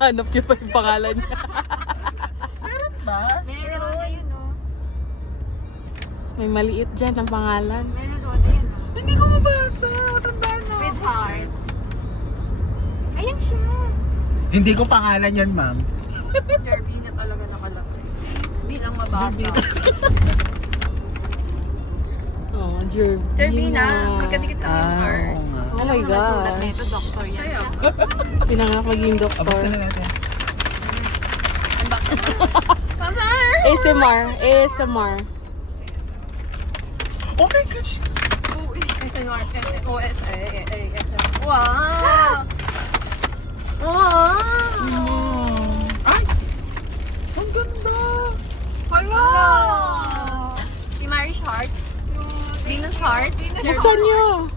Hinahanap niyo pa yung pangalan niya. Meron ba? Meron, ayun o. May maliit dyan ang pangalan. Meron, ayun o. Hindi ko mabasa. Matanda na. With heart. Ayan siya. Hindi ko pangalan yan, ma'am. Derby na talaga nakalagay. Hindi lang mabasa. Oh, Jervina. Derby na. Magkadikit lang yung heart. oo nga. Oh my God. Sulat nito, doktor yan. Kaya. Pinanganak maging Ah, basta doktor. na natin. Sasar! ASMR. ASMR. Oh my gosh! SNR. OSA. Wow! Wow! Ay! Ang ganda! Hello! Si Marish Heart. Venus Heart. Buksan niyo.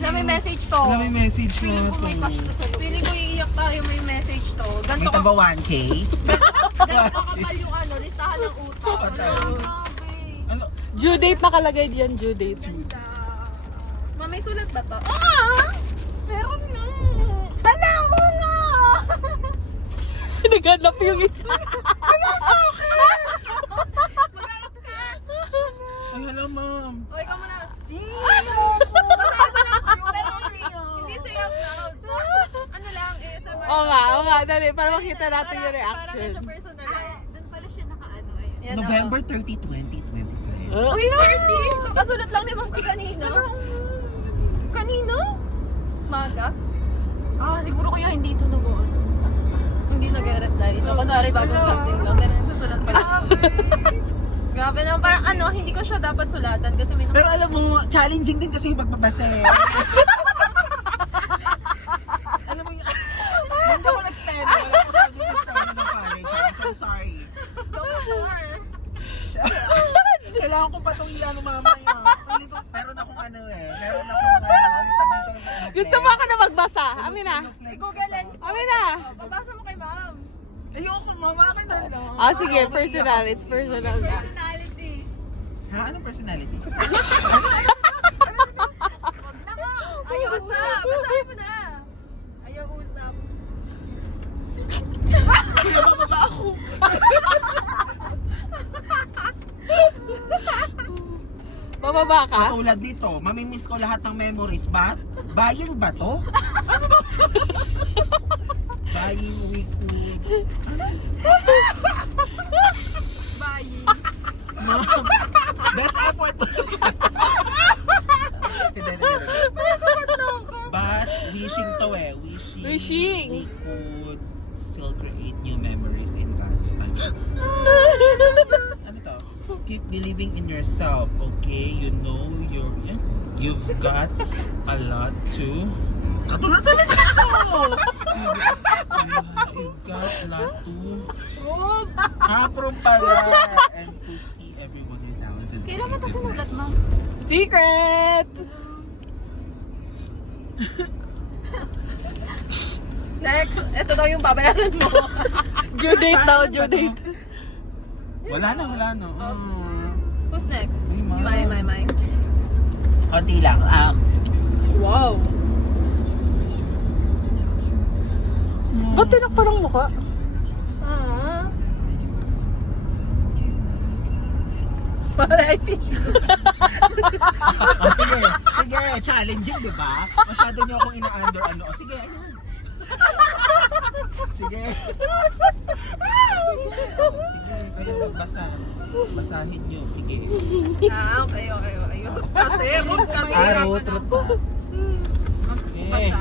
Na may message to. Wala may message ko Feeling ko to. may cash to sa loob. Feeling ko iiyak tayo may message to. May Ganto ka taba 1K? kakapal yung ano, listahan ng utang. Patay. Grabe. Ano? Due date nakalagay dyan. Due date. Ma, may sulat ba to? Meron nga. Tala ko nga! Naghanap yung isa. Maghanap ka! Ay, hala, ma'am. O, ikaw muna. Ayoko! Pero hindi say out loud. Ano lang, ASMR. Oo nga, oo nga. Dali, para makita natin yung Para reaction. medyo personal lang. Doon pala siya nakaano. Ayan, November 30, 2025. Oh. Uy, 30! Kasulat lang ni Ma'am kanina. Kanina? Maga? Siguro kaya hindi ito nag-on. Hindi nag-reply. Ito, kunwari bagong gising lang. Pero nagsusulat pa lang. Grabe naman. Parang ano, hindi ko siya dapat sulatan kasi may Pero alam mo, challenging din kasi yung pagbabasa eh. Alam mo yun, hindi ako nag-stand. Wala ko sa nag-stand ng college. I'm so sorry. Kailangan ko pa itong iyan mamaya. Meron akong ano eh. Meron akong tag dito. Gusto mo ako na magbasa? Amin na. Google Lens. Amin na. Babasa mo kay Ma'am. Ayoko, mama, akin na lang. Ah, sige. Personal. It's personal na. Personality. Ha? Anong personality? Ayaw usap. Basahin mo na. Ayaw usap. Kaya bababa ako. Bababa ka? Tulad dito, mamimiss ko lahat ng memories. Buying ba to? Ano ba? Buying weekly. Bye. Mom, best effort. Hindi. But wishing to eh. Wishing. We could still create new memories in God's time. Ano to? Keep believing in yourself, okay? You know you've got a lot to... Katulad ito! You've got a lot to... Approve pala! And to see everyone you're talented. Kailan mo ito sinulat, Ma'am? Secret! Next, ito daw yung babayaran mo. Due date daw, due date. Wala na. Who's next? May My. Konti lang. Wow. Ba't tinak parang mukha? Para I see. Sige, challenging, di ba? Masyado niyo akong ina-under ano. Sige, ayun. Sige, kayo magbasa. Basahin niyo, sige. Okay. Ayun. Kasi, huwag kasi. Trot pa. Basa.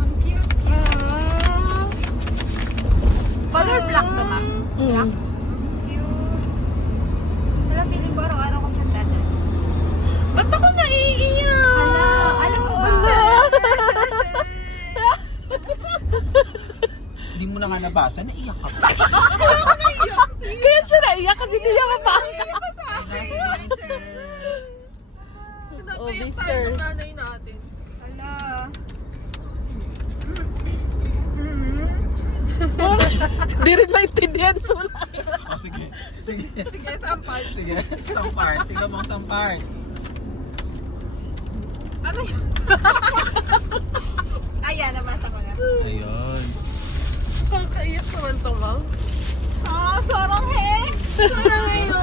Ang cute. Color black to, Ma'am. Mm. Wala, feeling ko araw-araw kong chantanan. Ba't ako naiiyak? Hala, alam ko ba? Hindi mo na nga nabasa, naiyak ka pa. Ako naiiyak. Kaya siya naiyak kasi hindi niya mabasa. Oh, Pinapayak Mister. tayo ng nanay natin. Hala. Di rin maintindihan sulat. Oh, sige. Sige, sampal. Sige, isang part. Tingnan mo isang part. Ano yun? Ayan, nabasa ko na. Ayun. Ang kaiyak naman to, ma'am. Sarang he! Sarang heyo!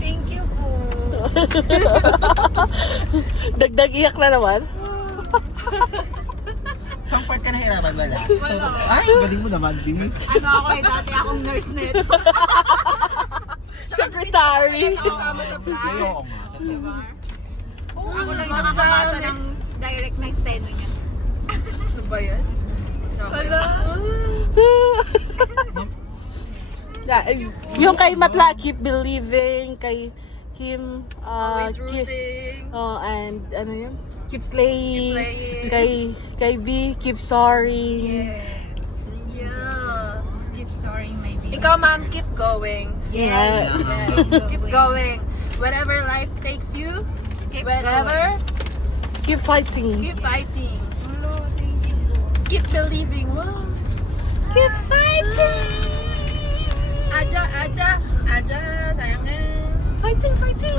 Thank you po. Dagdag iyak na naman. Saan part ka nahirapan? Wala. Ito, ay, galing mo naman, Bi. Ano ako eh, dati akong nurse net. Secretary. Kasama sa vlog. Ay, oo nga. Diba? Ako lang yung nakakabasa ng direct na steno niya. Ano ba yan? Hala. Yeah, yung kay Matla, keep believing. Kay Kim, Always rooting. and ano yun? Keep slaying. Keep playing. Kay B, keep sorry. Yes. Yeah. Keep sorry, my baby. Ikaw, ma'am, keep going. Yes. Keep going. Wherever life takes you, Keep wherever, Keep fighting. keep fighting. Hello, thank you po. Keep believing. Wow. Keep fighting. Aja, aja, aja, sayangnya. Fighting. Waiting.